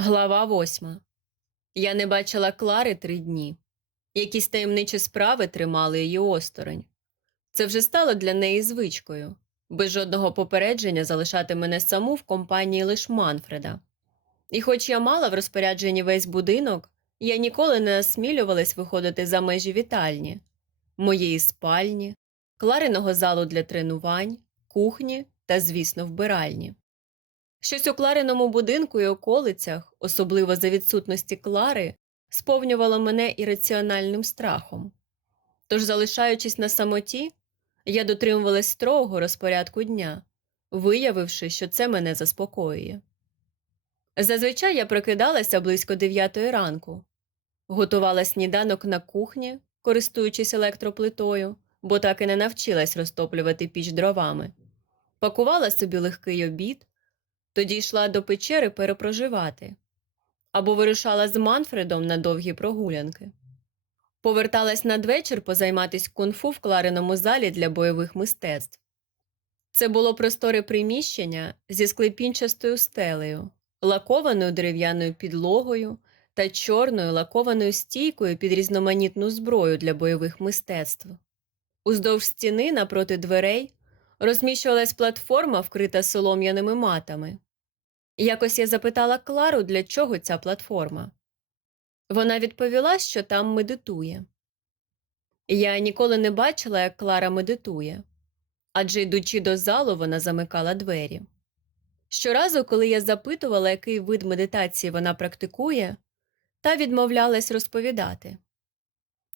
Глава восьма. Я не бачила Клари три дні. Якісь таємничі справи тримали її осторонь. Це вже стало для неї звичкою, без жодного попередження залишати мене саму в компанії лиш Манфреда. І хоч я мала в розпорядженні весь будинок, я ніколи не осмілювалась виходити за межі вітальні, моєї спальні, Клариного залу для тренувань, кухні та, звісно, вбиральні. Щось у Клариному будинку і околицях, особливо за відсутності Клари, сповнювало мене ірраціональним страхом. Тож, залишаючись на самоті, я дотримувалась строгого розпорядку дня, виявивши, що це мене заспокоює. Зазвичай я прокидалася близько дев'ятої ранку, готувала сніданок на кухні, користуючись електроплитою, бо так і не навчилась розтоплювати піч дровами, пакувала собі легкий обід тоді йшла до печери перепроживати або вирушала з Манфредом на довгі прогулянки. Поверталась надвечір позайматись кунг-фу в клариному залі для бойових мистецтв. Це було просторе приміщення зі склепінчастою стелею, лакованою дерев'яною підлогою та чорною лакованою стійкою під різноманітну зброю для бойових мистецтв. Уздовж стіни напроти дверей розміщувалась платформа, вкрита солом'яними матами. Якось я запитала Клару, для чого ця платформа. Вона відповіла, що там медитує. Я ніколи не бачила, як Клара медитує, адже йдучи до залу, вона замикала двері. Щоразу, коли я запитувала, який вид медитації вона практикує, та відмовлялась розповідати.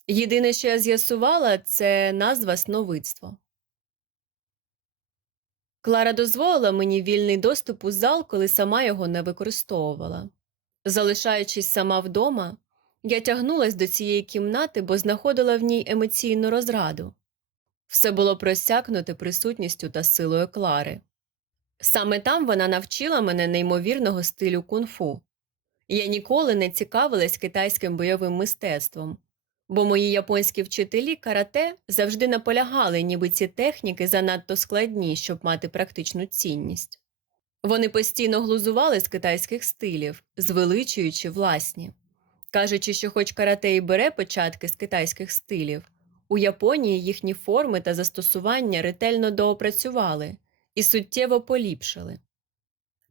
Єдине, що я з'ясувала, це назва сновидство. Клара дозволила мені вільний доступ у зал, коли сама його не використовувала. Залишаючись сама вдома, я тягнулась до цієї кімнати, бо знаходила в ній емоційну розраду. Все було просякнуте присутністю та силою Клари. Саме там вона навчила мене неймовірного стилю кунг-фу. Я ніколи не цікавилась китайським бойовим мистецтвом, бо мої японські вчителі карате завжди наполягали, ніби ці техніки занадто складні, щоб мати практичну цінність. Вони постійно глузували з китайських стилів, звеличуючи власні, кажучи, що, хоч карате і бере початки з китайських стилів, у Японії їхні форми та застосування ретельно доопрацювали і суттєво поліпшили.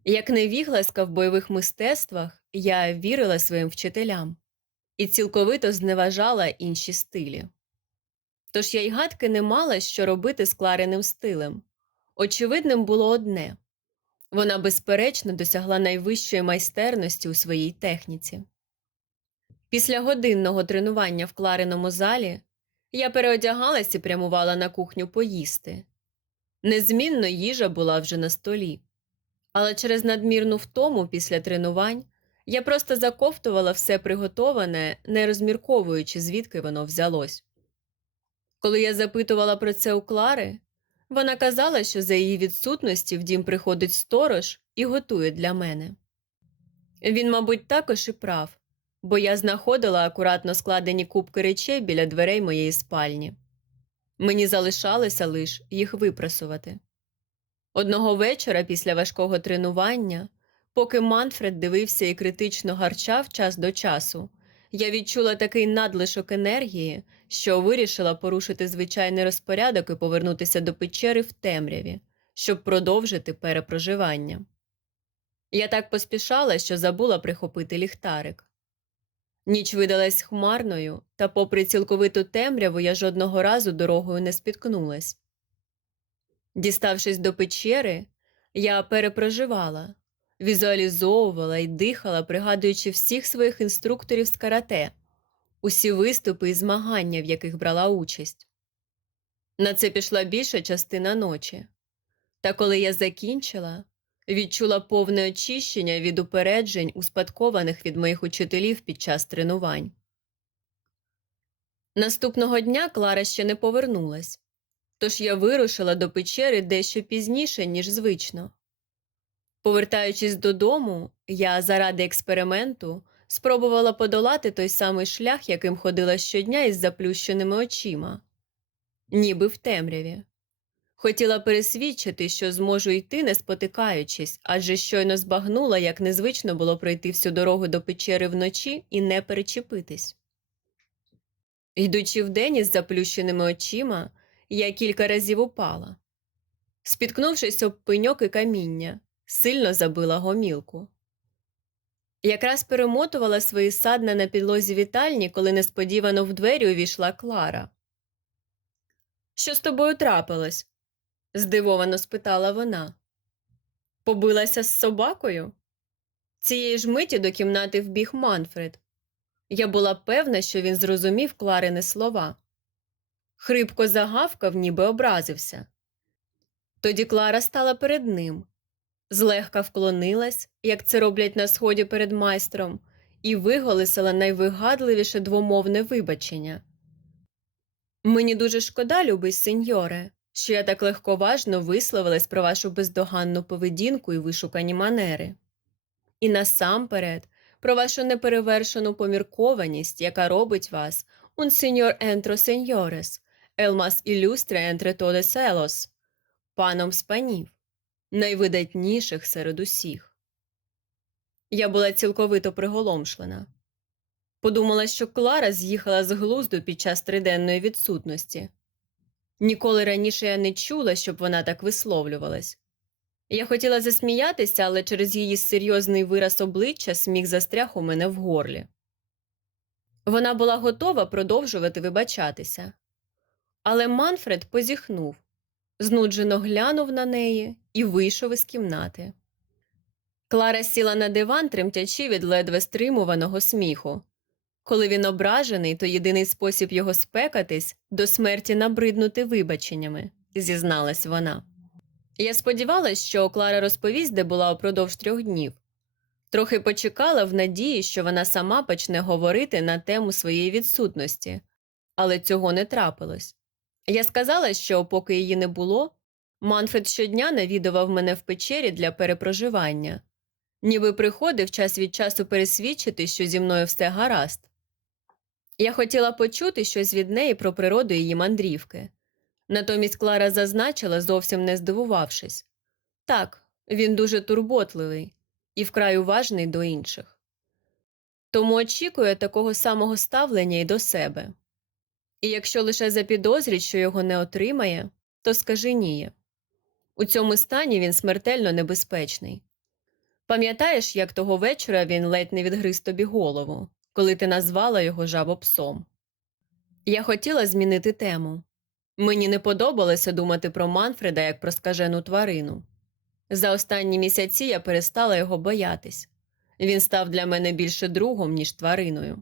Як невігласка в бойових мистецтвах, я вірила своїм вчителям і цілковито зневажала інші стилі. Тож я й гадки не мала, що робити з Клариним стилем. Очевидним було одне вона, безперечно, досягла найвищої майстерності у своїй техніці. Після годинного тренування в Клариному залі я переодягалась і прямувала на кухню поїсти. Незмінно їжа була вже на столі, але через надмірну втому після тренувань я просто заковтувала все приготоване, не розмірковуючи, звідки воно взялось. Коли я запитувала про це у Клари, вона казала, що за її відсутності в дім приходить сторож і готує для мене. Він, мабуть, також і прав, бо я знаходила акуратно складені кубки речей біля дверей моєї спальні. Мені залишалося лише їх випрасувати. Одного вечора після важкого тренування Поки Манфред дивився і критично гарчав час до часу, я відчула такий надлишок енергії, що вирішила порушити звичайний розпорядок і повернутися до печери в темряві, щоб продовжити перепроживання. Я так поспішала, що забула прихопити ліхтарик. Ніч видалась хмарною, та, попри цілковиту темряву, я жодного разу дорогою не спіткнулась. Діставшись до печери, я перепроживала візуалізовувала і дихала, пригадуючи всіх своїх інструкторів з карате, усі виступи і змагання, в яких брала участь. На це пішла більша частина ночі. Та коли я закінчила, відчула повне очищення від упереджень, успадкованих від моїх учителів під час тренувань. Наступного дня Клара ще не повернулась, тож я вирушила до печери дещо пізніше, ніж звично. Повертаючись додому, я заради експерименту спробувала подолати той самий шлях, яким ходила щодня із заплющеними очима, ніби в темряві. Хотіла пересвідчити, що зможу йти, не спотикаючись, адже щойно збагнула, як незвично було пройти всю дорогу до печери вночі і не перечепитись. Йдучи вдень із заплющеними очима, я кілька разів упала. Спіткнувшись об пеньок і каміння, сильно забила гомілку. Якраз перемотувала свої садна на підлозі вітальні, коли несподівано в двері увійшла Клара. Що з тобою трапилось? здивовано спитала вона. Побилася з собакою? Цієї ж миті до кімнати вбіг Манфред. Я була певна, що він зрозумів Кларини слова. Хрипко загавкав, ніби образився. Тоді Клара стала перед ним, злегка вклонилась, як це роблять на сході перед майстром, і виголосила найвигадливіше двомовне вибачення. Мені дуже шкода, любий сеньоре, що я так легковажно висловилась про вашу бездоганну поведінку і вишукані манери. І насамперед про вашу неперевершену поміркованість, яка робить вас un señor entro señores, más ilustre entre todos ellos, паном з панів, найвидатніших серед усіх. Я була цілковито приголомшлена. Подумала, що Клара з'їхала з глузду під час триденної відсутності. Ніколи раніше я не чула, щоб вона так висловлювалась. Я хотіла засміятися, але через її серйозний вираз обличчя сміх застряг у мене в горлі. Вона була готова продовжувати вибачатися. Але Манфред позіхнув, знуджено глянув на неї і вийшов із кімнати. Клара сіла на диван, тремтячи від ледве стримуваного сміху. Коли він ображений, то єдиний спосіб його спекатись до смерті набриднути вибаченнями, зізналась вона. Я сподівалась, що Клара розповість, де була упродовж трьох днів. Трохи почекала в надії, що вона сама почне говорити на тему своєї відсутності, але цього не трапилось. Я сказала, що, поки її не було, Манфред щодня навідував мене в печері для перепроживання, ніби приходив час від часу пересвідчити, що зі мною все гаразд. Я хотіла почути щось від неї про природу її мандрівки. Натомість Клара зазначила, зовсім не здивувавшись так, він дуже турботливий і вкрай уважний до інших. Тому очікує такого самого ставлення й до себе. І якщо лише запідозрить, що його не отримає, то скаженіє. У цьому стані він смертельно небезпечний. Пам'ятаєш, як того вечора він ледь не відгриз тобі голову, коли ти назвала його жабопсом? Я хотіла змінити тему. Мені не подобалося думати про Манфреда як про скажену тварину. За останні місяці я перестала його боятись він став для мене більше другом, ніж твариною.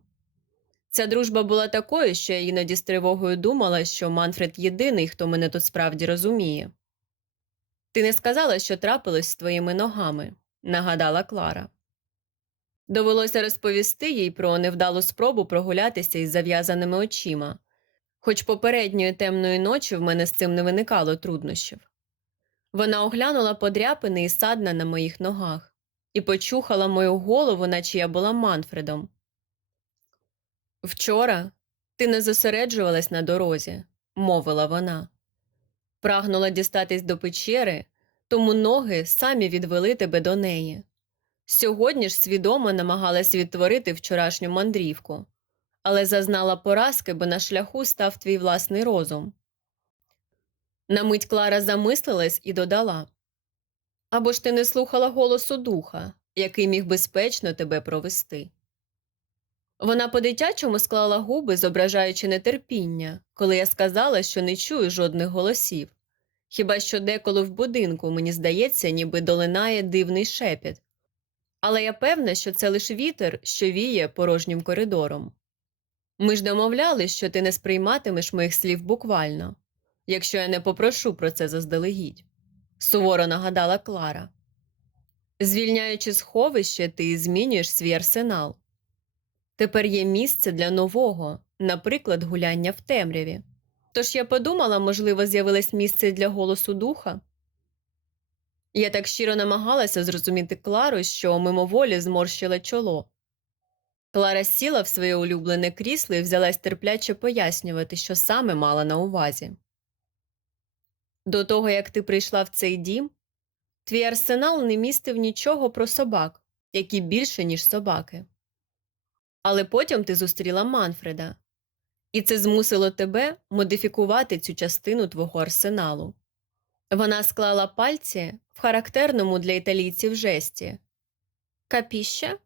Ця дружба була такою, що я іноді з тривогою думала, що Манфред єдиний, хто мене тут справді розуміє. Ти не сказала, що трапилось з твоїми ногами, нагадала Клара. Довелося розповісти їй про невдалу спробу прогулятися із зав'язаними очима, хоч попередньої темної ночі в мене з цим не виникало труднощів. Вона оглянула подряпини і садна на моїх ногах і почухала мою голову, наче я була Манфредом. Вчора ти не зосереджувалась на дорозі, мовила вона. Прагнула дістатись до печери, тому ноги самі відвели тебе до неї. Сьогодні ж свідомо намагалась відтворити вчорашню мандрівку, але зазнала поразки, бо на шляху став твій власний розум. На мить Клара замислилась і додала Або ж ти не слухала голосу духа, який міг безпечно тебе провести. Вона по дитячому склала губи, зображаючи нетерпіння, коли я сказала, що не чую жодних голосів. Хіба що деколи в будинку, мені здається, ніби долинає дивний шепіт. Але я певна, що це лише вітер, що віє порожнім коридором. Ми ж домовлялись, що ти не сприйматимеш моїх слів буквально, якщо я не попрошу про це заздалегідь, суворо нагадала Клара. Звільняючи сховище, ти змінюєш свій арсенал. Тепер є місце для нового, наприклад, гуляння в темряві. Тож я подумала, можливо, з'явилось місце для голосу духа. Я так щиро намагалася зрозуміти Клару, що мимоволі зморщила чоло. Клара сіла в своє улюблене крісло і взялась терпляче пояснювати, що саме мала на увазі. До того, як ти прийшла в цей дім, твій арсенал не містив нічого про собак, які більше, ніж собаки. Але потім ти зустріла Манфреда, і це змусило тебе модифікувати цю частину твого арсеналу. Вона склала пальці в характерному для італійців жесті. Капіща?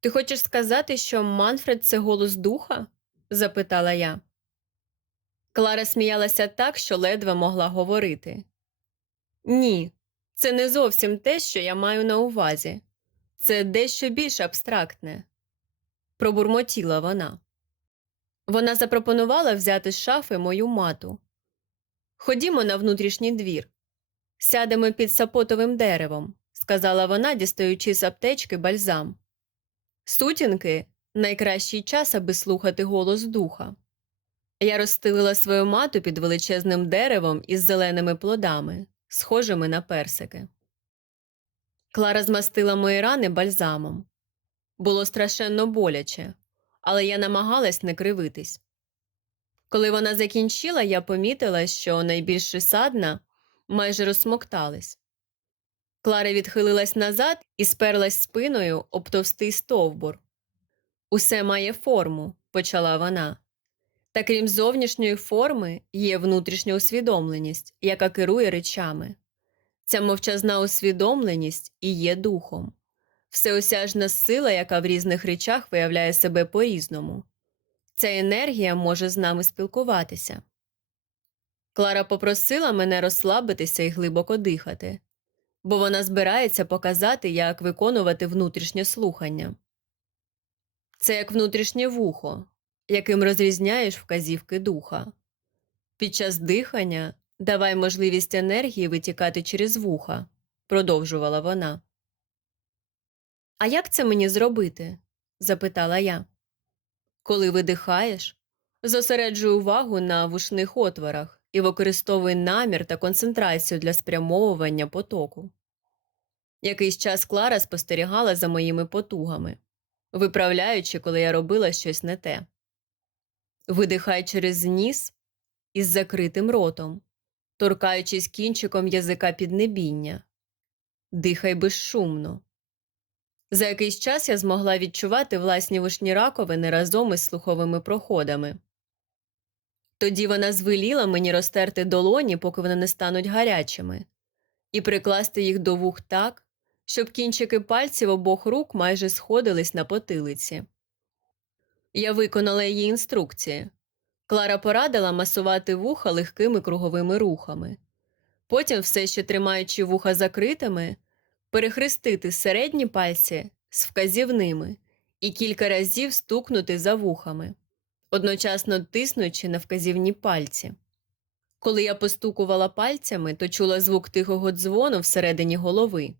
Ти хочеш сказати, що Манфред це голос духа? запитала я. Клара сміялася так, що ледве могла говорити. Ні, це не зовсім те, що я маю на увазі. Це дещо більш абстрактне. Пробурмотіла вона. Вона запропонувала взяти з шафи мою мату. Ходімо на внутрішній двір. Сядемо під сапотовим деревом, сказала вона, дістаючи з аптечки бальзам. Сутінки найкращий час, аби слухати голос духа. Я розстелила свою мату під величезним деревом із зеленими плодами, схожими на персики. Клара змастила мої рани бальзамом. Було страшенно боляче, але я намагалась не кривитись. Коли вона закінчила, я помітила, що найбільше садна майже розсмоктались. Клара відхилилась назад і сперлась спиною об товстий стовбур. Усе має форму, почала вона. Та крім зовнішньої форми, є внутрішня усвідомленість, яка керує речами. Ця мовчазна усвідомленість і є духом, всеосяжна сила, яка в різних речах виявляє себе по-різному. Ця енергія може з нами спілкуватися. Клара попросила мене розслабитися і глибоко дихати, бо вона збирається показати, як виконувати внутрішнє слухання. Це як внутрішнє вухо, яким розрізняєш вказівки духа. Під час дихання давай можливість енергії витікати через вуха, продовжувала вона. А як це мені зробити? запитала я. Коли видихаєш, зосереджуй увагу на вушних отворах і використовуй намір та концентрацію для спрямовування потоку. Якийсь час Клара спостерігала за моїми потугами, виправляючи, коли я робила щось не те. Видихай через ніс із закритим ротом, торкаючись кінчиком язика піднебіння. Дихай безшумно. За якийсь час я змогла відчувати власні вушні раковини разом із слуховими проходами. Тоді вона звеліла мені розтерти долоні, поки вони не стануть гарячими, і прикласти їх до вух так, щоб кінчики пальців обох рук майже сходились на потилиці. Я виконала її інструкції. Клара порадила масувати вуха легкими круговими рухами. Потім, все ще тримаючи вуха закритими, перехрестити середні пальці з вказівними і кілька разів стукнути за вухами, одночасно тиснучи на вказівні пальці. Коли я постукувала пальцями, то чула звук тихого дзвону всередині голови.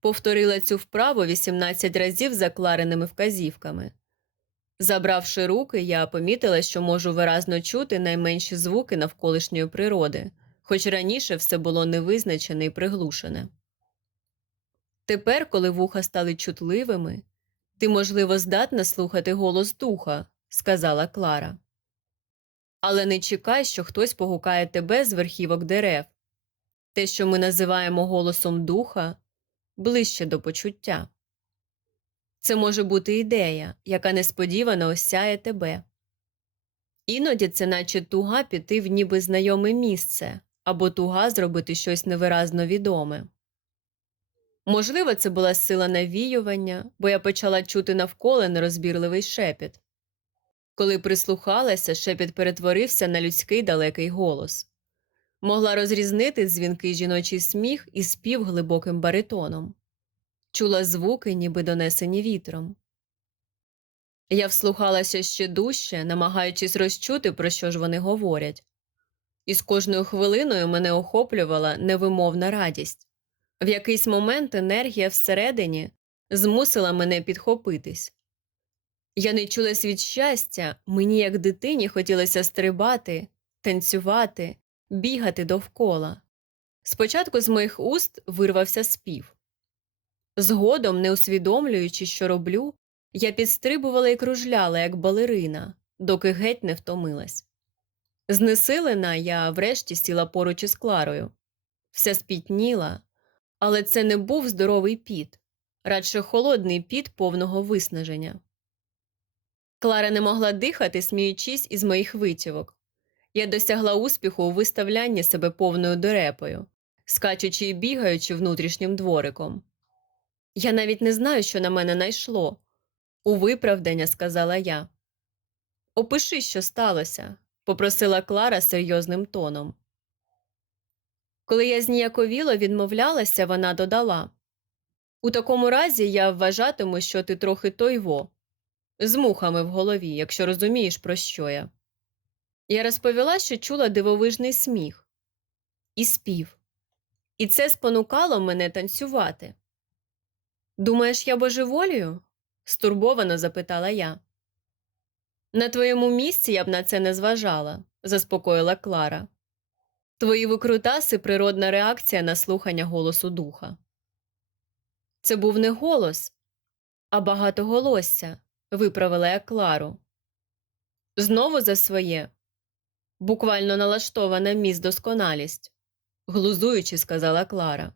Повторила цю вправу 18 разів за клареними вказівками. Забравши руки, я помітила, що можу виразно чути найменші звуки навколишньої природи, хоч раніше все було невизначене і приглушене. Тепер, коли вуха стали чутливими, ти, можливо, здатна слухати голос духа, сказала Клара. Але не чекай, що хтось погукає тебе з верхівок дерев. Те, що ми називаємо голосом духа, ближче до почуття. Це може бути ідея, яка несподівано осяє тебе. Іноді це наче туга піти в ніби знайоме місце або туга зробити щось невиразно відоме. Можливо, це була сила навіювання, бо я почала чути навколо нерозбірливий шепіт. Коли прислухалася, шепіт перетворився на людський далекий голос. Могла розрізнити дзвінкий жіночий сміх і спів глибоким баритоном чула звуки, ніби донесені вітром. Я вслухалася ще дужче, намагаючись розчути, про що ж вони говорять, і з кожною хвилиною мене охоплювала невимовна радість. В якийсь момент енергія всередині змусила мене підхопитись. Я не чулась від щастя, мені, як дитині, хотілося стрибати, танцювати, бігати довкола. Спочатку з моїх уст вирвався спів. Згодом, не усвідомлюючи, що роблю, я підстрибувала і кружляла, як балерина, доки геть не втомилась. Знесилена я врешті сіла поруч із Кларою. Вся спітніла, але це не був здоровий піт, радше холодний піт повного виснаження. Клара не могла дихати, сміючись із моїх витівок. Я досягла успіху у виставлянні себе повною дурепою, скачучи і бігаючи внутрішнім двориком. Я навіть не знаю, що на мене найшло. У виправдання сказала я. Опиши, що сталося, попросила Клара серйозним тоном. Коли я зніяковіло відмовлялася, вона додала У такому разі я вважатиму, що ти трохи тойво, з мухами в голові, якщо розумієш, про що я. Я розповіла, що чула дивовижний сміх і спів, і це спонукало мене танцювати. Думаєш, я божеволію? стурбовано запитала я. На твоєму місці я б на це не зважала, заспокоїла Клара. Твої викрутаси природна реакція на слухання голосу духа. Це був не голос, а багатоголосся, виправила я Клару. Знову за своє, буквально налаштована міс досконалість, глузуючи, сказала Клара.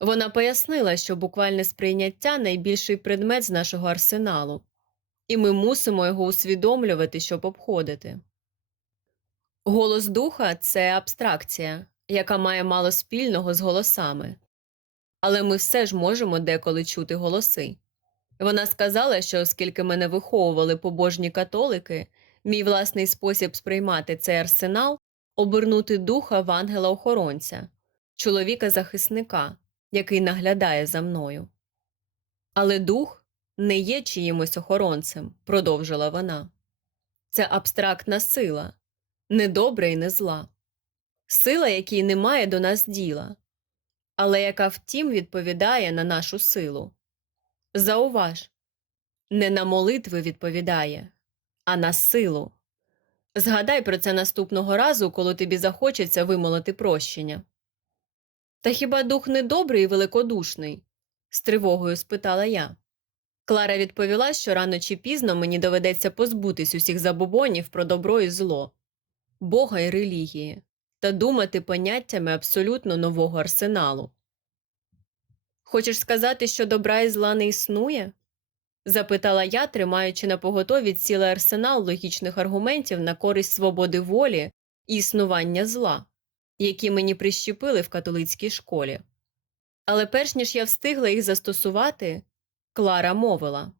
Вона пояснила, що буквальне сприйняття найбільший предмет з нашого арсеналу, і ми мусимо його усвідомлювати, щоб обходити. Голос духа це абстракція, яка має мало спільного з голосами. Але ми все ж можемо деколи чути голоси. Вона сказала, що оскільки мене виховували побожні католики, мій власний спосіб сприймати цей арсенал обернути духа в ангела-охоронця, чоловіка-захисника, який наглядає за мною. Але дух не є чиїмось охоронцем, продовжила вона. Це абстрактна сила, не добра і не зла, сила, якій немає до нас діла, але яка втім відповідає на нашу силу. Зауваж, не на молитви відповідає, а на силу. Згадай про це наступного разу, коли тобі захочеться вимолити прощення. Та хіба дух не добрий і великодушний? з тривогою спитала я. Клара відповіла, що рано чи пізно мені доведеться позбутись усіх забобонів про добро і зло, Бога і релігії та думати поняттями абсолютно нового арсеналу. Хочеш сказати, що добра і зла не існує? запитала я, тримаючи на поготові цілий арсенал логічних аргументів на користь свободи волі і існування зла, які мені прищепили в католицькій школі. Але перш ніж я встигла їх застосувати, Клара мовила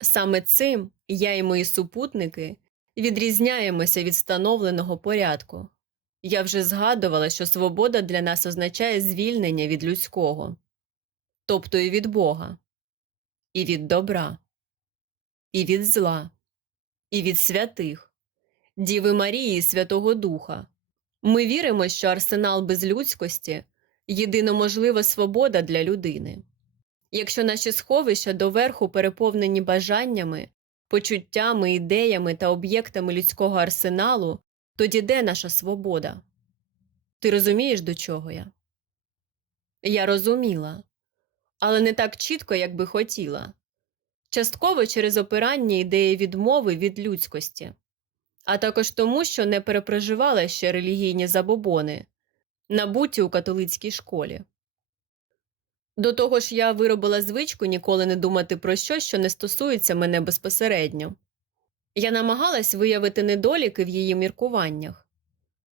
саме цим я і мої супутники відрізняємося від встановленого порядку. Я вже згадувала, що свобода для нас означає звільнення від людського, тобто і від Бога, і від добра, і від зла, і від святих, Діви Марії і Святого Духа. Ми віримо, що арсенал безлюдськості єдино можлива свобода для людини. Якщо наші сховища доверху переповнені бажаннями, почуттями, ідеями та об'єктами людського арсеналу, тоді де наша свобода? Ти розумієш, до чого я? Я розуміла, але не так чітко, як би хотіла. Частково через опирання ідеї відмови від людськості, а також тому, що не перепроживала ще релігійні забобони, набуті у католицькій школі. До того ж, я виробила звичку ніколи не думати про щось, що не стосується мене безпосередньо. Я намагалась виявити недоліки в її міркуваннях,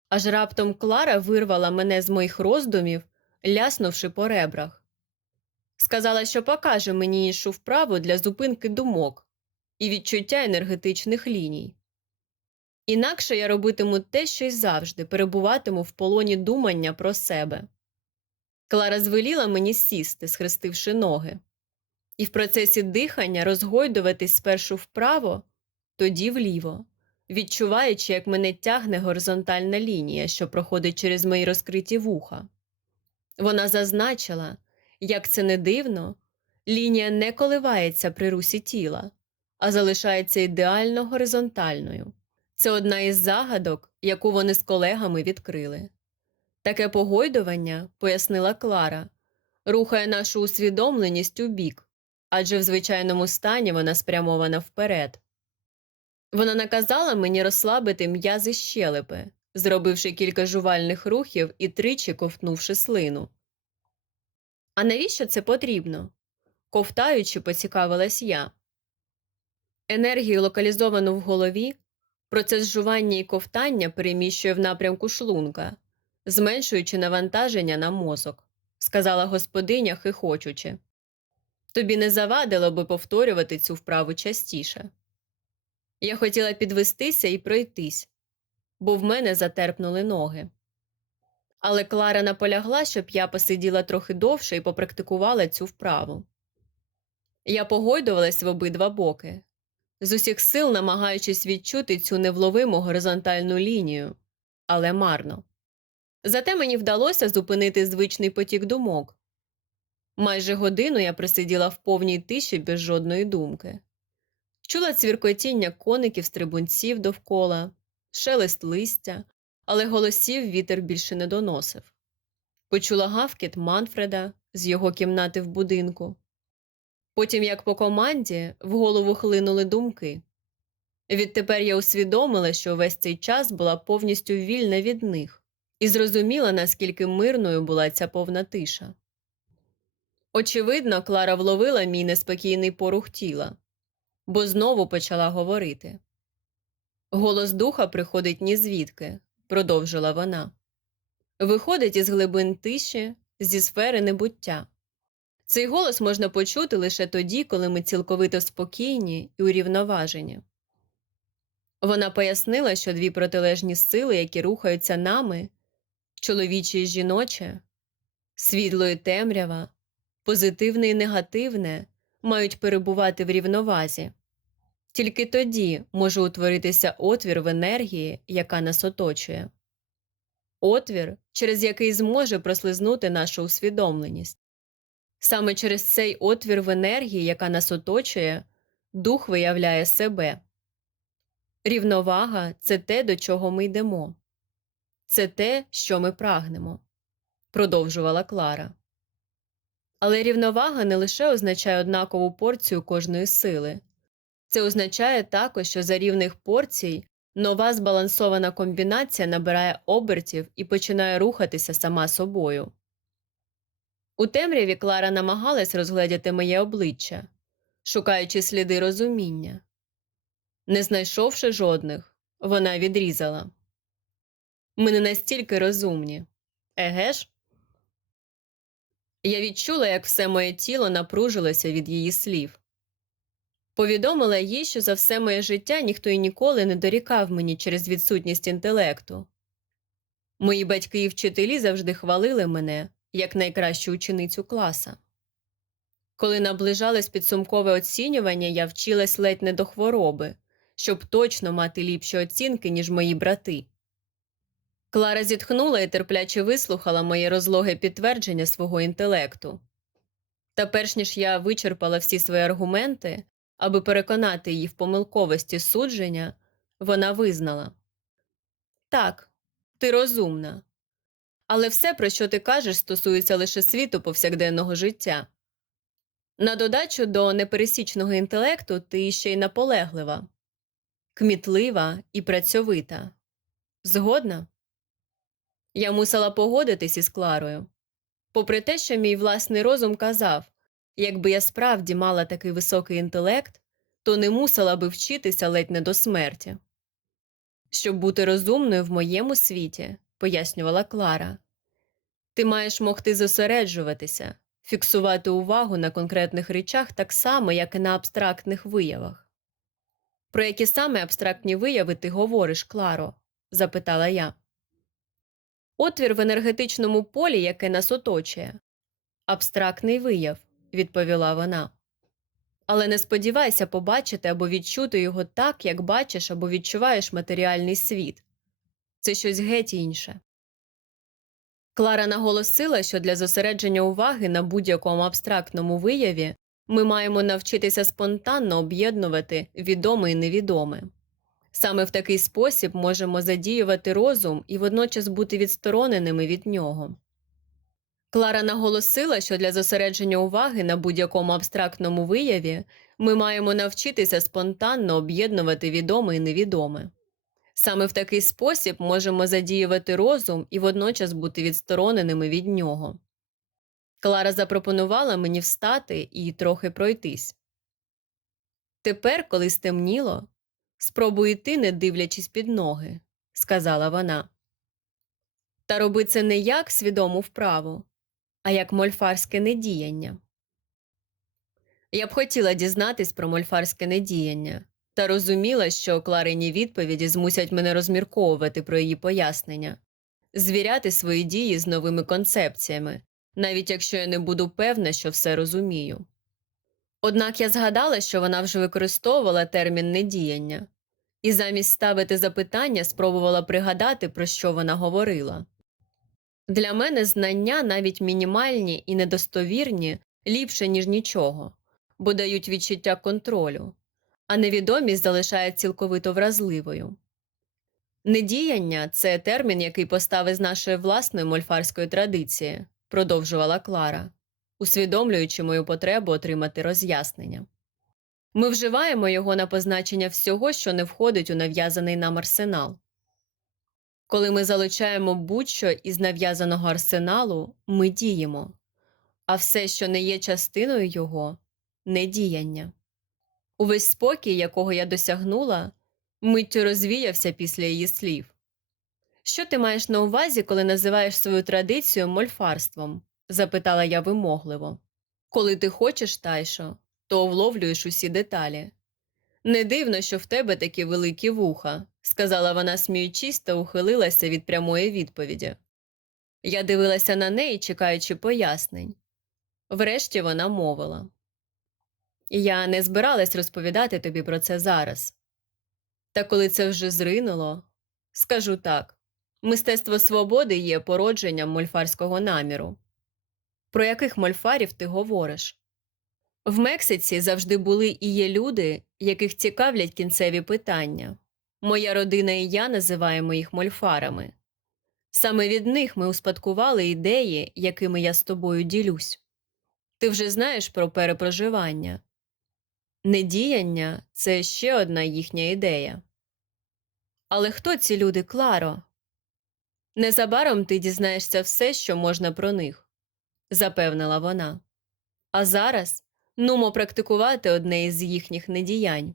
аж раптом Клара вирвала мене з моїх роздумів, ляснувши по ребрах. Сказала, що покаже мені іншу вправу для зупинки думок і відчуття енергетичних ліній. Інакше я робитиму те, що й завжди перебуватиму в полоні думання про себе. Клара звеліла мені сісти, схрестивши ноги, і в процесі дихання розгойдуватись спершу вправо, тоді вліво, відчуваючи, як мене тягне горизонтальна лінія, що проходить через мої розкриті вуха. Вона зазначила, як це не дивно, лінія не коливається при русі тіла, а залишається ідеально горизонтальною. Це одна із загадок, яку вони з колегами відкрили. Таке погойдування, пояснила Клара, рухає нашу усвідомленість у бік, адже в звичайному стані вона спрямована вперед. Вона наказала мені розслабити м'язи щелепи, зробивши кілька жувальних рухів і тричі ковтнувши слину. А навіщо це потрібно? ковтаючи, поцікавилась я. Енергію, локалізовану в голові, процес жування і ковтання переміщує в напрямку шлунка, зменшуючи навантаження на мозок, сказала господиня, хихочучи. Тобі не завадило би повторювати цю вправу частіше. Я хотіла підвестися і пройтись, бо в мене затерпнули ноги. Але Клара наполягла, щоб я посиділа трохи довше і попрактикувала цю вправу. Я погойдувалась в обидва боки, з усіх сил намагаючись відчути цю невловиму горизонтальну лінію, але марно. Зате мені вдалося зупинити звичний потік думок. Майже годину я присиділа в повній тиші без жодної думки. Чула цвіркотіння коників стрибунців довкола, шелест листя, але голосів вітер більше не доносив. Почула гавкіт Манфреда з його кімнати в будинку. Потім, як по команді, в голову хлинули думки. Відтепер я усвідомила, що весь цей час була повністю вільна від них, і зрозуміла, наскільки мирною була ця повна тиша. Очевидно, Клара вловила мій неспокійний порух тіла, бо знову почала говорити. Голос духа приходить ні звідки, продовжила вона. Виходить із глибин тиші, зі сфери небуття. Цей голос можна почути лише тоді, коли ми цілковито спокійні і урівноважені. Вона пояснила, що дві протилежні сили, які рухаються нами чоловіче і жіноче, світло і темрява, позитивне і негативне, мають перебувати в рівновазі. Тільки тоді може утворитися отвір в енергії, яка нас оточує, отвір, через який зможе прослизнути наша усвідомленість. Саме через цей отвір в енергії, яка нас оточує, дух виявляє себе. Рівновага це те, до чого ми йдемо, це те, що ми прагнемо, продовжувала Клара. Але рівновага не лише означає однакову порцію кожної сили, це означає також, що за рівних порцій нова збалансована комбінація набирає обертів і починає рухатися сама собою. У темряві Клара намагалась розгледіти моє обличчя, шукаючи сліди розуміння. Не знайшовши жодних, вона відрізала. Ми не настільки розумні. Еге ж? Я відчула, як все моє тіло напружилося від її слів. Повідомила їй, що за все моє життя ніхто і ніколи не дорікав мені через відсутність інтелекту. Мої батьки і вчителі завжди хвалили мене як найкращу ученицю класа. Коли наближалось підсумкове оцінювання, я вчилась ледь не до хвороби, щоб точно мати ліпші оцінки, ніж мої брати. Клара зітхнула і терпляче вислухала моє розлоге підтвердження свого інтелекту. Та перш ніж я вичерпала всі свої аргументи, аби переконати її в помилковості судження, вона визнала Так, ти розумна, але все, про що ти кажеш, стосується лише світу повсякденного життя. На додачу до непересічного інтелекту ти ще й наполеглива, кмітлива і працьовита. Згодна? Я мусила погодитись із Кларою. Попри те, що мій власний розум казав якби я справді мала такий високий інтелект, то не мусила би вчитися ледь не до смерті. Щоб бути розумною в моєму світі, пояснювала Клара, ти маєш могти зосереджуватися, фіксувати увагу на конкретних речах так само, як і на абстрактних виявах. Про які саме абстрактні вияви ти говориш, Кларо? запитала я. Отвір в енергетичному полі, яке нас оточує. Абстрактний вияв, відповіла вона. Але не сподівайся побачити або відчути його так, як бачиш або відчуваєш матеріальний світ це щось геть інше. Клара наголосила, що для зосередження уваги на будь-якому абстрактному вияві ми маємо навчитися спонтанно об'єднувати відоме і невідоме. Саме в такий спосіб можемо задіювати розум і водночас бути відстороненими від нього. Клара наголосила, що для зосередження уваги на будь-якому абстрактному вияві Ми маємо навчитися спонтанно об'єднувати відоме і невідоме. Саме в такий спосіб можемо задіювати розум і водночас бути відстороненими від нього. Клара запропонувала мені встати і трохи пройтись. Тепер, коли стемніло, спробуй йти, не дивлячись під ноги, сказала вона. Та роби це не як свідому вправу, а як мольфарське недіяння. Я б хотіла дізнатись про мольфарське недіяння, та розуміла, що Кларині відповіді змусять мене розмірковувати про її пояснення, звіряти свої дії з новими концепціями, навіть якщо я не буду певна, що все розумію. Однак я згадала, що вона вже використовувала термін недіяння, і замість ставити запитання спробувала пригадати, про що вона говорила. Для мене знання, навіть мінімальні і недостовірні, ліпше, ніж нічого, бо дають відчуття контролю, а невідомість залишає цілковито вразливою. Недіяння це термін, який поставив з нашої власної мольфарської традиції, продовжувала Клара, усвідомлюючи мою потребу отримати роз'яснення. Ми вживаємо його на позначення всього, що не входить у нав'язаний нам арсенал. Коли ми залучаємо будь-що із нав'язаного арсеналу, ми діємо, а все, що не є частиною його, недіяння. Увесь спокій, якого я досягнула, миттю розвіявся після її слів. Що ти маєш на увазі, коли називаєш свою традицію мольфарством? Запитала я вимогливо. Коли ти хочеш, тайшо, то вловлюєш усі деталі. Не дивно, що в тебе такі великі вуха, сказала вона, сміючись, та ухилилася від прямої відповіді. Я дивилася на неї, чекаючи пояснень. Врешті вона мовила Я не збиралась розповідати тобі про це зараз. Та коли це вже зринуло, скажу так мистецтво свободи є породженням мольфарського наміру. Про яких мольфарів ти говориш? В Мексиці завжди були і є люди, яких цікавлять кінцеві питання. Моя родина і я називаємо їх мольфарами. Саме від них ми успадкували ідеї, якими я з тобою ділюсь. Ти вже знаєш про перепроживання. Недіяння це ще одна їхня ідея. Але хто ці люди, Кларо? Незабаром ти дізнаєшся все, що можна про них, запевнила вона. А зараз нумо практикувати одне із їхніх недіянь.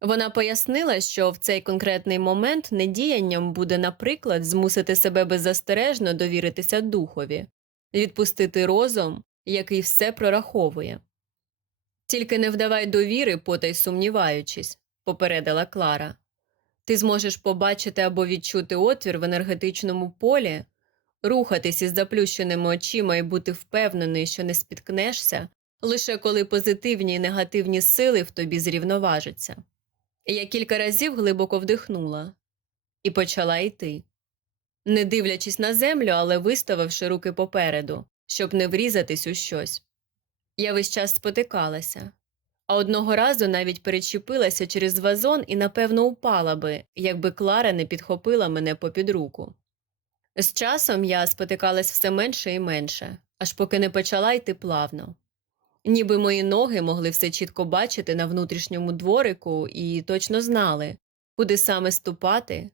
Вона пояснила, що в цей конкретний момент недіянням буде, наприклад, змусити себе беззастережно довіритися духові, відпустити розум, який все прораховує. Тільки не вдавай довіри, потай сумніваючись, попередила Клара. Ти зможеш побачити або відчути отвір в енергетичному полі, рухатись із заплющеними очима і бути впевнений, що не спіткнешся, лише коли позитивні і негативні сили в тобі зрівноважаться. Я кілька разів глибоко вдихнула і почала йти, не дивлячись на землю, але виставивши руки попереду, щоб не врізатись у щось. Я весь час спотикалася, а одного разу навіть перечепилася через вазон і, напевно, упала би, якби Клара не підхопила мене попід руку. З часом я спотикалась все менше і менше, аж поки не почала йти плавно. Ніби мої ноги могли все чітко бачити на внутрішньому дворику і точно знали, куди саме ступати,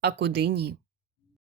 а куди ні.